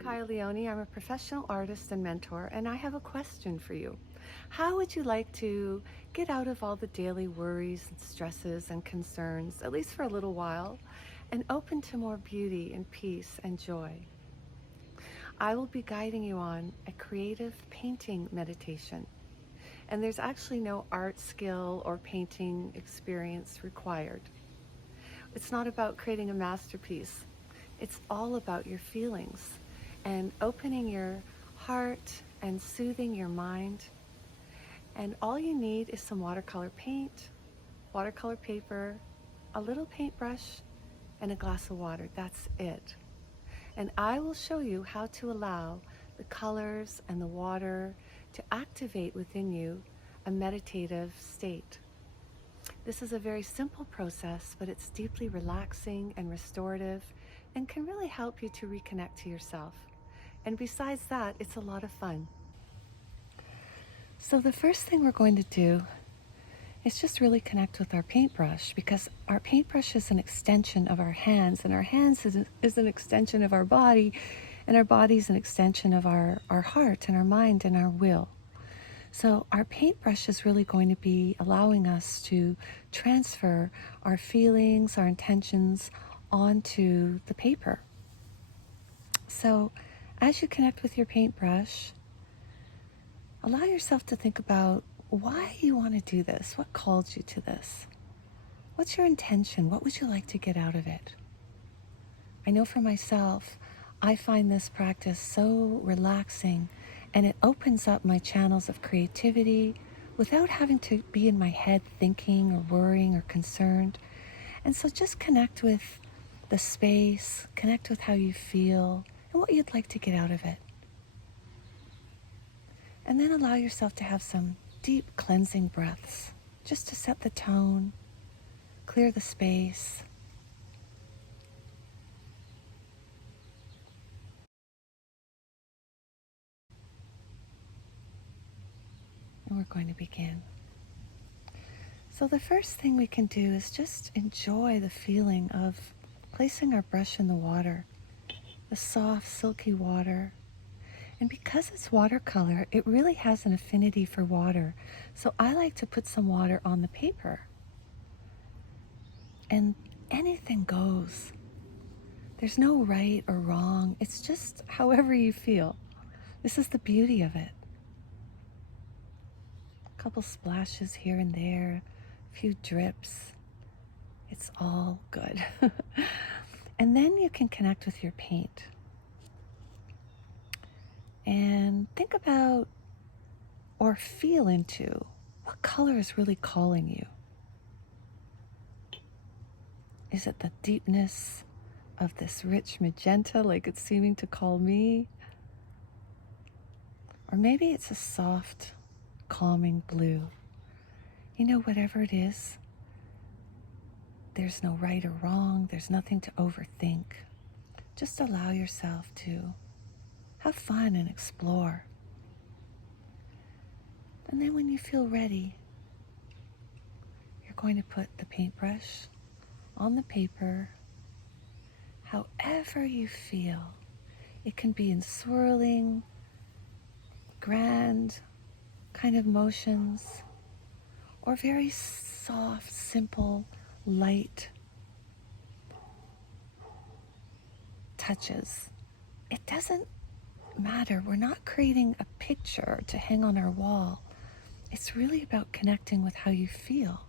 Kyle Leone. I'm a professional artist and mentor, and I have a question for you. How would you like to get out of all the daily worries and stresses and concerns, at least for a little while, and open to more beauty and peace and joy? I will be guiding you on a creative painting meditation. And there's actually no art skill or painting experience required. It's not about creating a masterpiece. It's all about your feelings and opening your heart and soothing your mind. And all you need is some watercolor paint, watercolor paper, a little paintbrush, and a glass of water. That's it. And I will show you how to allow the colors and the water to activate within you a meditative state. This is a very simple process, but it's deeply relaxing and restorative and can really help you to reconnect to yourself. And besides that, it's a lot of fun. So the first thing we're going to do is just really connect with our paintbrush, because our paintbrush is an extension of our hands, and our hands is an extension of our body, and our body is an extension of our heart and our mind and our will. So our paintbrush is really going to be allowing us to transfer our feelings, our intentions onto the paper. So as you connect with your paintbrush, allow yourself to think about why you want to do this. What called you to this? What's your intention? What would you like to get out of it? I know for myself, I find this practice so relaxing, and it opens up my channels of creativity without having to be in my head thinking or worrying or concerned. And so just connect with the space, connect with how you feel and what you'd like to get out of it. And then allow yourself to have some deep cleansing breaths, just to set the tone, clear the space. And we're going to begin. So the first thing we can do is just enjoy the feeling of placing our brush in the water, the soft, silky water. And because it's watercolor, it really has an affinity for water. So I like to put some water on the paper. And anything goes. There's no right or wrong. It's just however you feel. This is the beauty of it. A couple splashes here and there, a few drips. It's all good. And then you can connect with your paint. And think about or feel into what color is really calling you. Is it the deepness of this rich magenta, like it's seeming to call me? Or maybe it's a soft, calming blue. You know, whatever it is, there's no right or wrong. There's nothing to overthink. Just allow yourself to have fun and explore. And then when you feel ready, you're going to put the paintbrush on the paper, however you feel. It can be in swirling, grand kind of motions, or very soft, simple, light touches. It doesn't matter. We're not creating a picture to hang on our wall. It's really about connecting with how you feel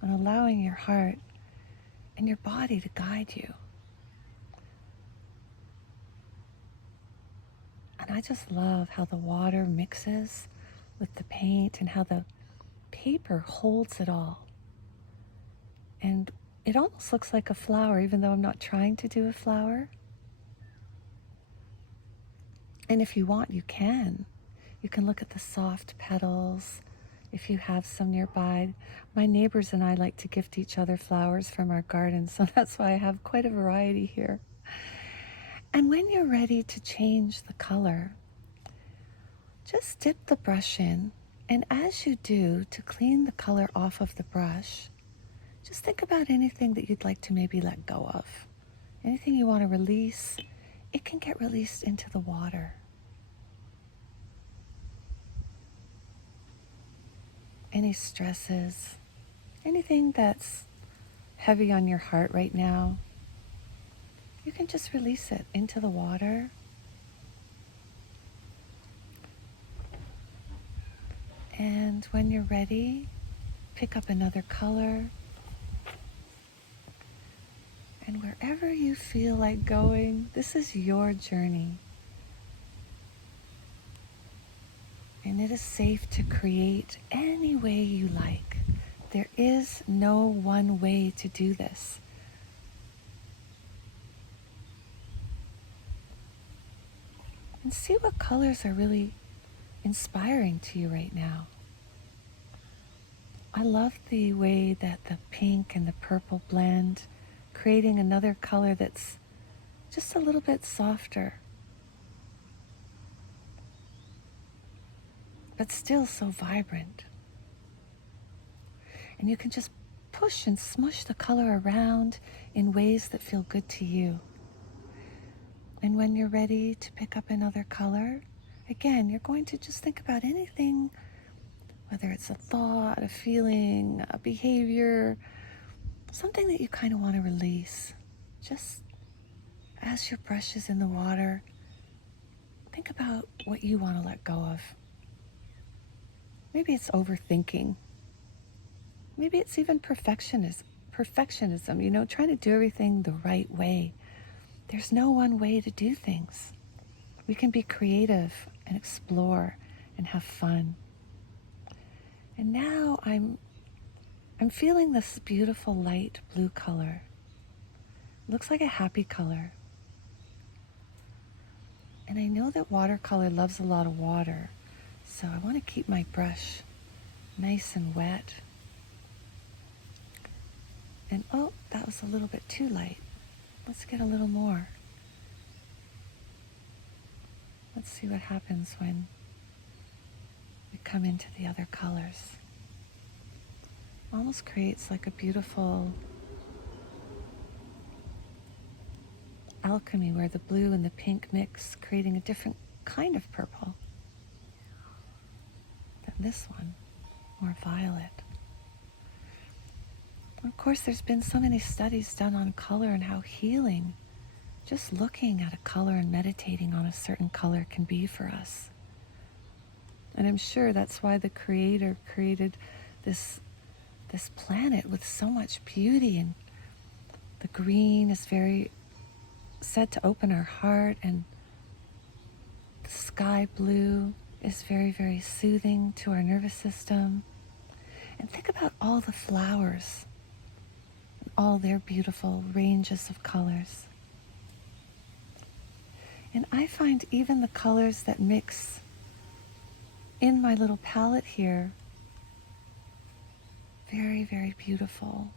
and allowing your heart and your body to guide you. And I just love how the water mixes with the paint and how the paper holds it all. And it almost looks like a flower, even though I'm not trying to do a flower. And if you want, you can. You can look at the soft petals if you have some nearby. My neighbors and I like to gift each other flowers from our garden, so that's why I have quite a variety here. And when you're ready to change the color, just dip the brush in, and as you do, to clean the color off of the brush, just think about anything that you'd like to maybe let go of. Anything you want to release, it can get released into the water. Any stresses, anything that's heavy on your heart right now, you can just release it into the water. And when you're ready, pick up another color. And wherever you feel like going, this is your journey. And it is safe to create any way you like. There is no one way to do this. And see what colors are really inspiring to you right now. I love the way that the pink and the purple blend, creating another color that's just a little bit softer, but still so vibrant. And you can just push and smush the color around in ways that feel good to you. And when you're ready to pick up another color, again, you're going to just think about anything, whether it's a thought, a feeling, a behavior, something that you kind of want to release. Just as your brush is in the water, think about what you want to let go of. Maybe it's overthinking. Maybe it's even perfectionism, trying to do everything the right way. There's no one way to do things. We can be creative and explore and have fun. And now I'm feeling this beautiful light blue color. It looks like a happy color. And I know that watercolor loves a lot of water, so I want to keep my brush nice and wet. And oh, that was a little bit too light. Let's get a little more. Let's see what happens when we come into the other colors. Almost creates like a beautiful alchemy where the blue and the pink mix, creating a different kind of purple than this one, more violet. Of course, there's been so many studies done on color and how healing just looking at a color and meditating on a certain color can be for us. And I'm sure that's why the Creator created this planet with so much beauty. And the green is very said to open our heart, and the sky blue is very, very soothing to our nervous system. And think about all the flowers, all their beautiful ranges of colors. And I find even the colors that mix in my little palette here very, very beautiful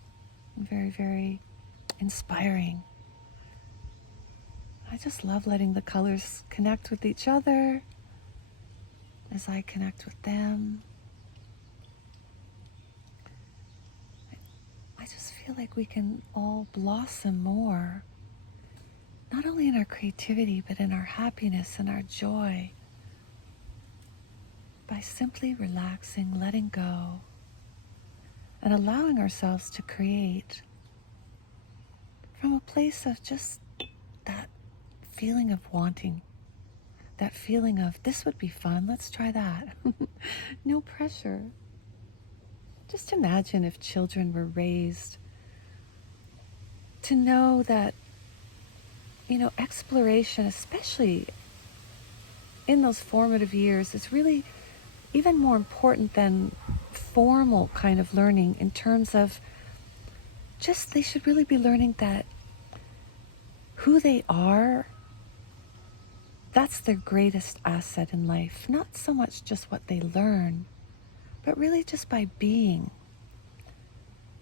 and very, very inspiring. I just love letting the colors connect with each other as I connect with them. I just feel like we can all blossom more, not only in our creativity, but in our happiness and our joy, by simply relaxing, letting go, and allowing ourselves to create from a place of just that feeling of wanting, that feeling of, this would be fun, let's try that. No pressure. Just imagine if children were raised to know that, exploration, especially in those formative years, is really even more important than formal kind of learning, in terms of just they should really be learning that who they are, that's their greatest asset in life. Not so much just what they learn, but really just by being.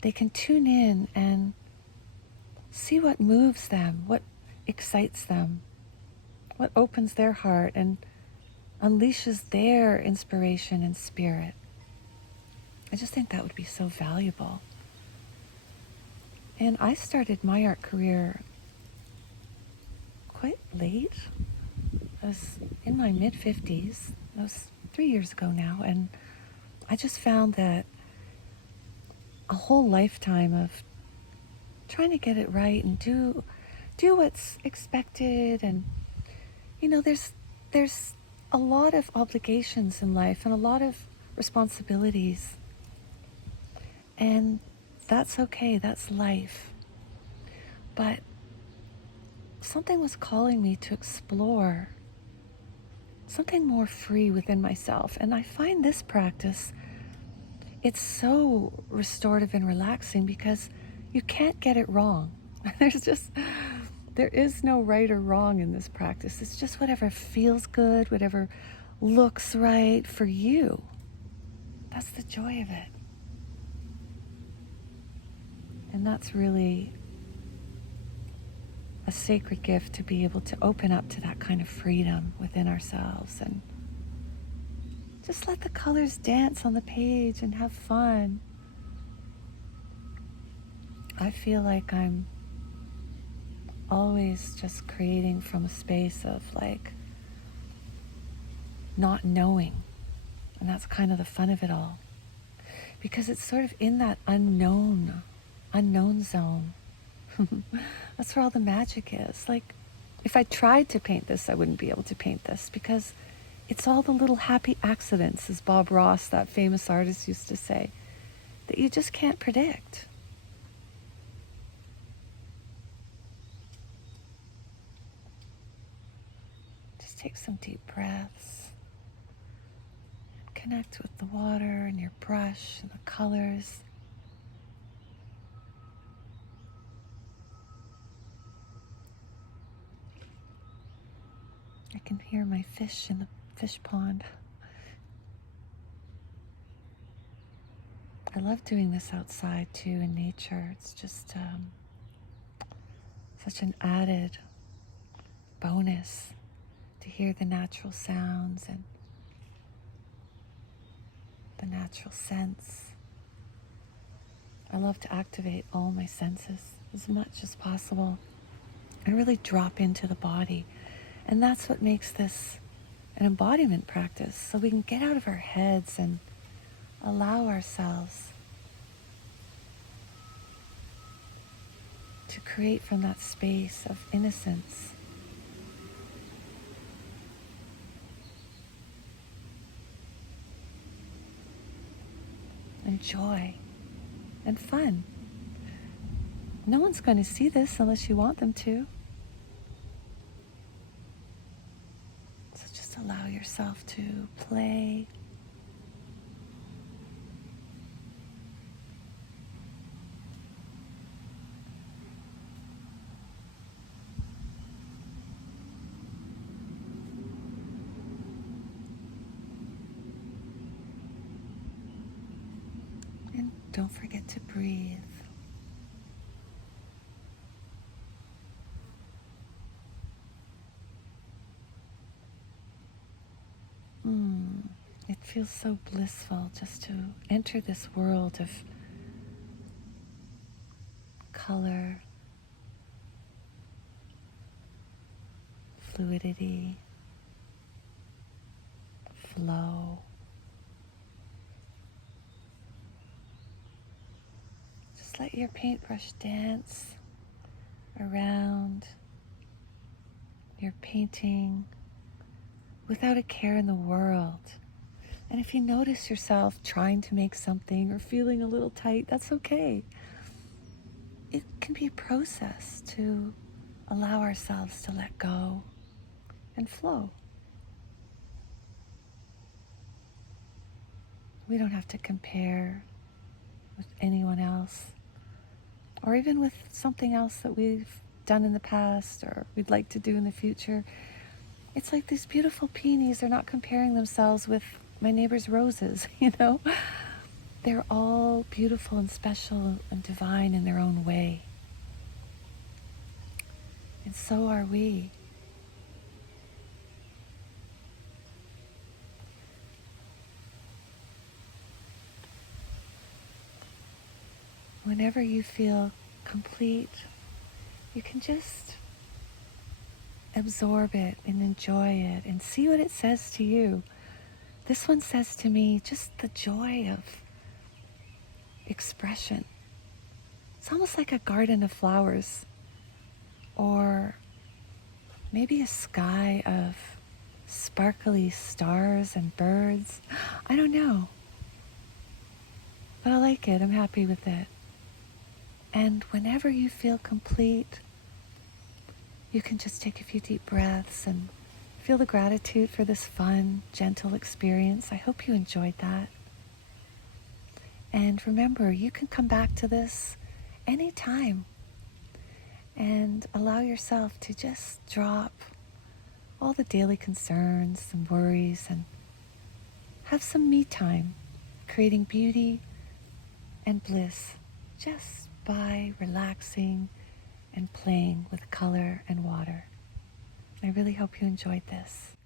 They can tune in and see what moves them, what excites them, what opens their heart and unleashes their inspiration and spirit. I just think that would be so valuable. And I started my art career quite late. I was in my mid-50s. That was 3 years ago now, and I just found that a whole lifetime of trying to get it right and do what's expected, and there's a lot of obligations in life and a lot of responsibilities, and that's okay. That's life. But something was calling me to explore something more free within myself, and I find this practice, it's so restorative and relaxing because you can't get it wrong. There is no right or wrong in this practice. It's just whatever feels good, whatever looks right for you. That's the joy of it. And that's really a sacred gift, to be able to open up to that kind of freedom within ourselves and just let the colors dance on the page and have fun. I feel like I'm always just creating from a space of like not knowing. And that's kind of the fun of it all. Because it's sort of in that unknown zone. That's where all the magic is. Like, if I tried to paint this, I wouldn't be able to paint this because it's all the little happy accidents, as Bob Ross, that famous artist, used to say, that you just can't predict. Just take some deep breaths. Connect with the water and your brush and the colors. I can hear my fish in the fish pond. I love doing this outside too, in nature. It's just such an added bonus to hear the natural sounds and the natural scents. I love to activate all my senses as much as possible and really drop into the body. And that's what makes this an embodiment practice, so we can get out of our heads and allow ourselves to create from that space of innocence. And joy and fun. No one's going to see this unless you want them to. So just allow yourself to play. And don't forget to breathe. It feels so blissful just to enter this world of color, fluidity, flow. Just let your paintbrush dance around your painting without a care in the world. And if you notice yourself trying to make something or feeling a little tight, that's okay. It can be a process to allow ourselves to let go and flow. We don't have to compare with anyone else, or even with something else that we've done in the past or we'd like to do in the future. It's like these beautiful peonies are not comparing themselves with my neighbor's roses, They're all beautiful and special and divine in their own way. And so are we. Whenever you feel complete, you can just absorb it and enjoy it and see what it says to you. This one says to me just the joy of expression. It's almost like a garden of flowers, or maybe a sky of sparkly stars and birds. I don't know. But I like it. I'm happy with it. And whenever you feel complete, you can just take a few deep breaths and feel the gratitude for this fun, gentle experience. I hope you enjoyed that. And remember, you can come back to this anytime and allow yourself to just drop all the daily concerns and worries and have some me time, creating beauty and bliss just by relaxing and playing with color and water. I really hope you enjoyed this.